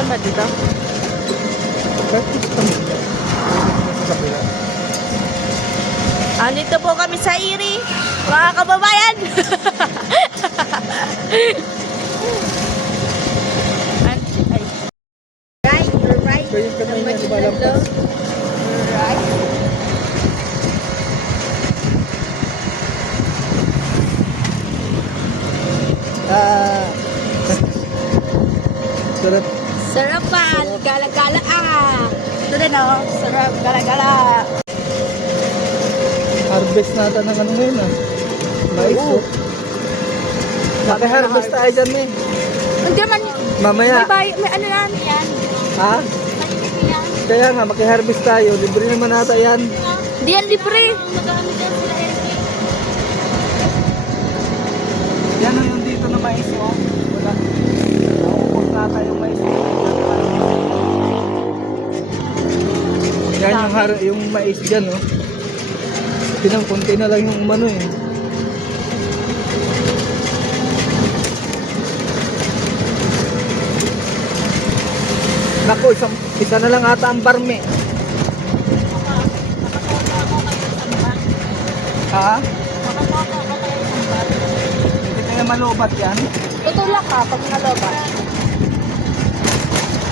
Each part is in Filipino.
Saan ba dito? Kahit gusto kami. Sa kabila. Andito po kami sa Iri, mga kababayan. Ay. Right, you're right. Kaya yung kamay niya, lumalampas. You're right. Sarap. Sarapan, gala-gala Ito din oh, sarap, gala-gala. Harvest natin ng ano ngayon ah. Mais Oo. oh. Naki-harvest tayo dyan eh. Hindi man, Mamaya. may ano yan? Ha? Kaya nga, maki-harvest tayo. Libre naman nata yan. Di yan libre. Yan o yung dito na mais oh. Wala. Naubos nata yung mais. Yan yung mais dyan oh. Pinang konti na lang yung umano eh. Naku, isa na lang ata ang barme. Ha? Hindi kaya malubat yan? Tutulak ka pag nalobat.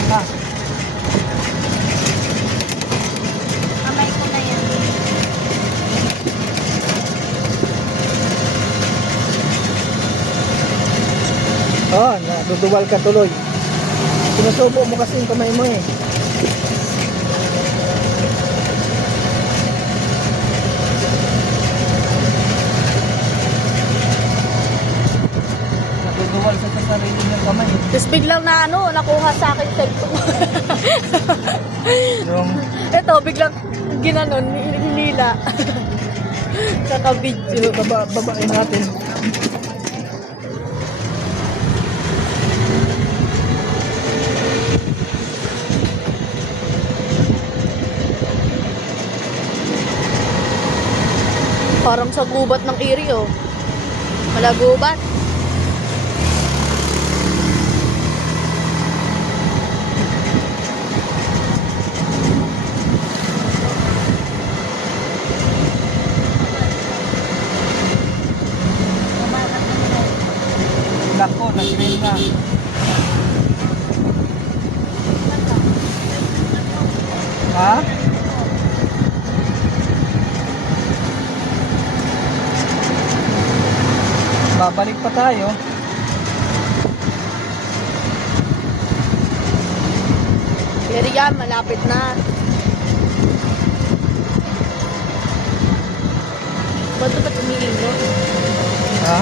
Ha? Kamay ko na yan. Oo, naduduwal ka tuloy. Sinusubo mo kasi yung kamay mo eh. Naduduwal sa sarili niyang kamay. Tapos biglang na nakuha sa akin cellphone. Yung Ito, biglang ginanon, hinila. Kaka-video. babain natin. Parang sa gubat ng Iri oh. Wala gubat. Nako, nag-green na. Ha? Babalik pa tayo. Iri yan, malapit na. Ba't ba't umiino? Ha?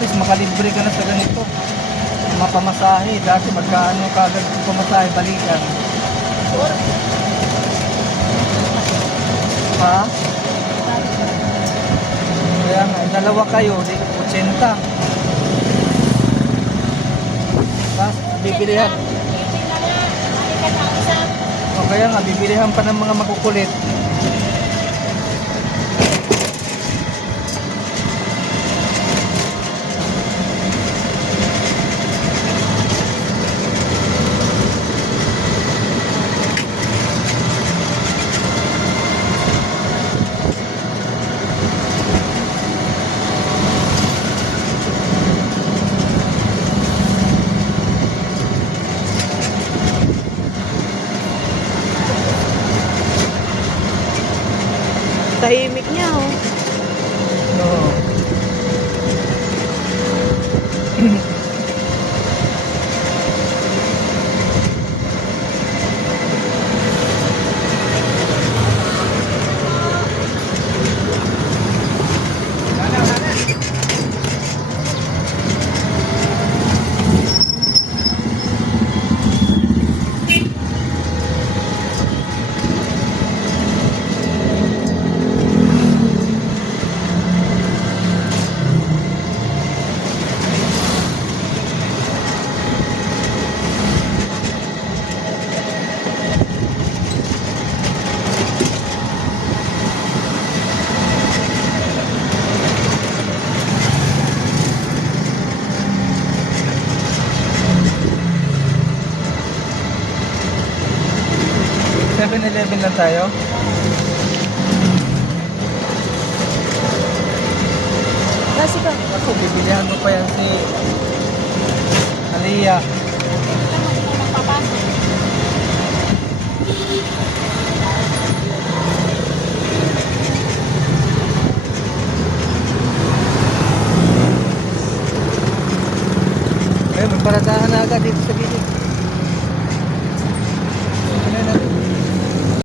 At least makalibre ka na sa ganito. Mapamasahe. Dati magkaano kagad kung pamasahe, balikan. Sure. Ha? Kaya nga, dalawa kayo, di 80. Tapos, bibilihan. O kaya nga, bibilihan pa ng mga makukulit. 7-Eleven lang tayo. Kasi ka. Ako, bibilihan mo pa yan si Aliyah. Ayun, magparadahan na agad dito sa gilid.